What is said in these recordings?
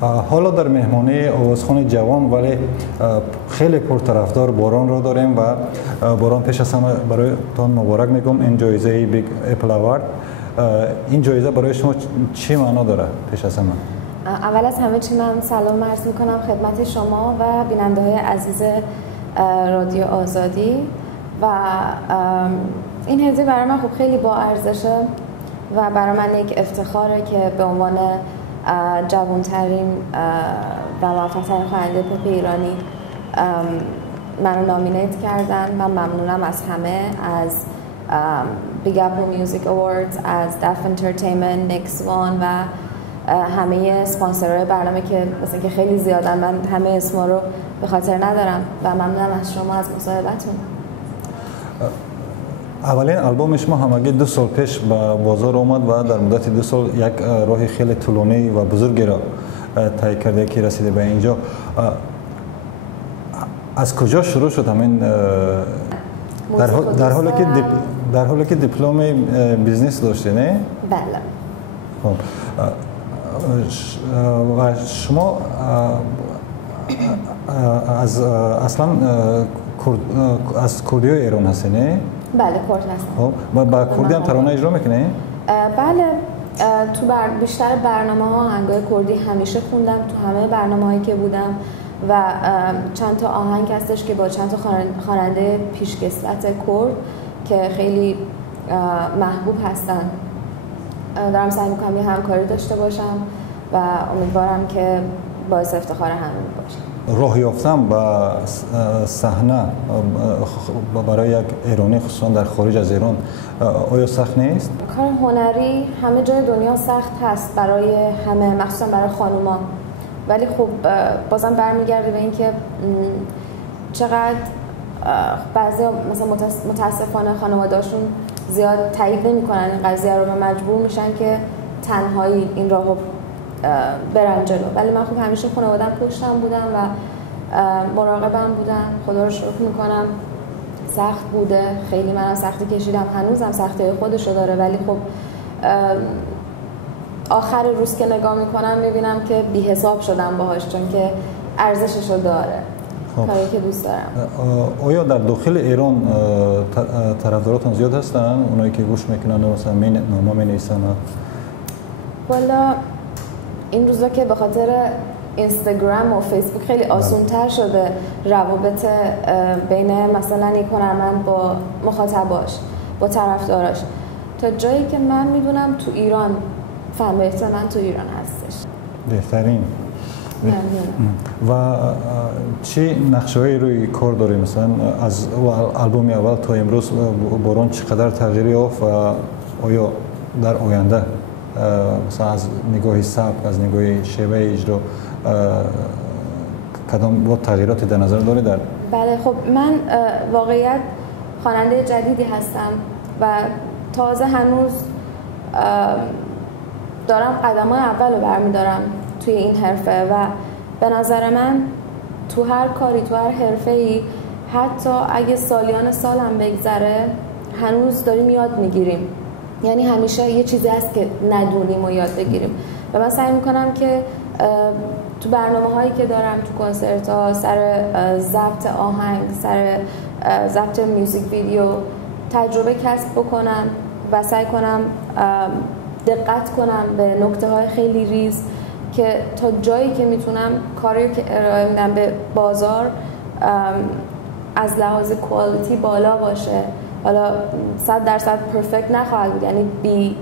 حالا در مهمانی آوازخوان جوان ولی خیلی پرطرفدار باران را داریم و باران پیش از همه برایتان مبارک میگم این جایزه بیگ اپل اوارد. این جایزه برای شما چی معنا داره پیش از همه؟ اول از همه چی من سلام عرض میکنم خدمت شما و بیننده های عزیز رادیو آزادی و این هدیه برای من خب خیلی با ارزشه و برای من یک افتخاره که به عنوان جوانترین و موفق‌ترین خواننده پاپ ایرانی منو نامینیت کردن. من ممنونم از همه، از بیگ اپل میوزیک اواردز، از دف انترتینمنت، نیکس وان و همه اسپانسرهای برنامه که مثلا که خیلی زیادن، من همه اسما رو به خاطر ندارم و ممنونم از شما از مصاحبتون. اولین آلبوم شما همگی 2 سال پیش به بازار آمد و در مدت 2 سال یک راه خیلی طولانی و بزرگی را طی کرده که رسیده به اینجا. از کجا شروع شد همین در حالی که دیپلم بیزنس داشته نه؟ بله. خب و شما از اصلا از کردی ایران هستی نه؟ بله کرد هستم. و با کردی هم ترانه اجرا میکنه؟ بله، تو بیشتر برنامه ها آهنگای کردی همیشه خوندم، تو همه برنامه‌هایی که بودم و چند تا آهنگ هستش که با چند تا خواننده پیشکسوت کرد که خیلی محبوب هستن دارم سعی میکنم یه همکاری داشته باشم و امیدوارم که باعث افتخار همه باشه. راه یافتن به صحنه برای یک ایرانی خصوصا در خارج از ایران آیا سخت نیست؟ کار هنری همه جای دنیا سخت هست برای همه، مخصوصا برای خانوما، ولی خب بازم برمیگرده به اینکه چقدر بعضی مثلا متاسفانه خانواده‌هاشون زیاد تایید نمی‌کنن این قضیه رو و مجبور میشن که تنهایی این راهو برن جلو. ولی من خب همیشه خانواده‌ام پشتم بودن و مراقبم بودن. خدا رو شکر میکنم سخت بوده، خیلی منم سختی کشیدم، هنوزم سختی خودشو داره، ولی خب آخر روز که نگاه میکنم میبینم که بی حساب شدم باهاش، چون که ارزششو داره. کاری که دوست دارم. آیا در داخل ایران طرفداراتون زیاد هستن؟ اونایی که گوش میکنن مثلا نامه مینویسن؟ والا این روزا که به خاطر اینستاگرام و فیسبوک خیلی آسان‌تر شده روابط بین مثلا یک هنرمند با مخاطباش، با طرفداراش، تا جایی که من میدونم تو ایران فهم احتمال تو ایران هستش. بهترین. و چی نقشه‌ای روی کار داری؟ مثلا از آلبوم اول تا امروز باران چقدر تغییر یافت و آیا در آینده مثلا از نگاه سبک، از نگاه شیوه اجرا کدام با تغییراتی در نظر داری؟ بله خب من واقعیت خواننده جدیدی هستم و تازه هنوز دارم قدم‌های اول رو برمی‌دارم توی این حرفه و به نظر من تو هر کاری، تو هر حرفه‌ای، حتی اگه سالیان سال هم بگذره هنوز داریم یاد میگیریم. یعنی همیشه یه چیزی هست که ندونیم و یاد بگیریم و من سعی میکنم که تو برنامه‌هایی که دارم، تو کنسرت‌ها، سر ضبط آهنگ، سر ضبط میوزیک ویدیو تجربه کسب بکنم و سعی کنم دقت کنم به نکته‌های خیلی ریز که تا جایی که میتونم کاری که ارائه میدم به بازار از لحاظ کوالیتی بالا باشه. حالا 100% پرفکت نخواهد بود، یعنی بی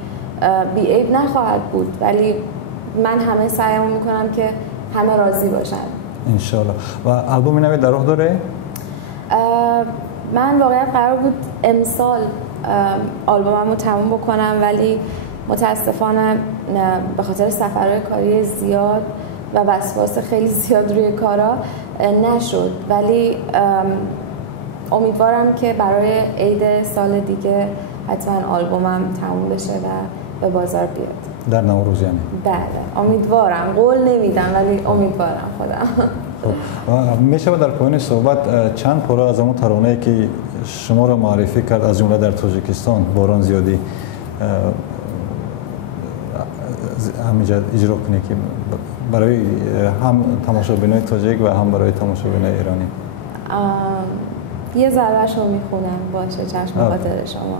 عیب نخواهد بود، ولی من همه سعیمو میکنم که همه راضی باشن انشالله. و آلبوم نوی در راه داره؟ من واقعا قرار بود امسال آلبوممو تموم بکنم، ولی متاسفانه به خاطر سفرهای کاری زیاد و وسواس خیلی زیاد روی کارا نشد، ولی امیدوارم که برای عید سال دیگه حتما آلبومم تموم بشه و به بازار بیاد. در نوروز یعنی؟ بله امیدوارم، قول نمیدم ولی امیدوارم خودم. میشه در پایان صحبت چند پاره از اون ترانه‌ای که شما را معرفی کرد از جمله در تاجیکستان باران زیادی همینجا اجرا کنی که برای هم تماشابینای تاجیک و هم برای تماشابینای ایرانی؟ یه ضربه‌شو میخونم باشه چشم خاطر شما.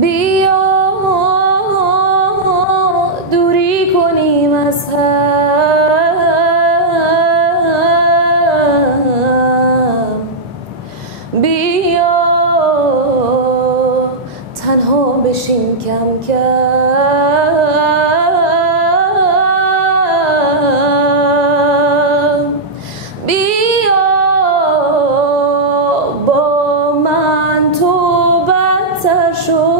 بیا دوری کنیم از هم، بیا تنها بشیم کم کم، بیا با من تو بدتر شو،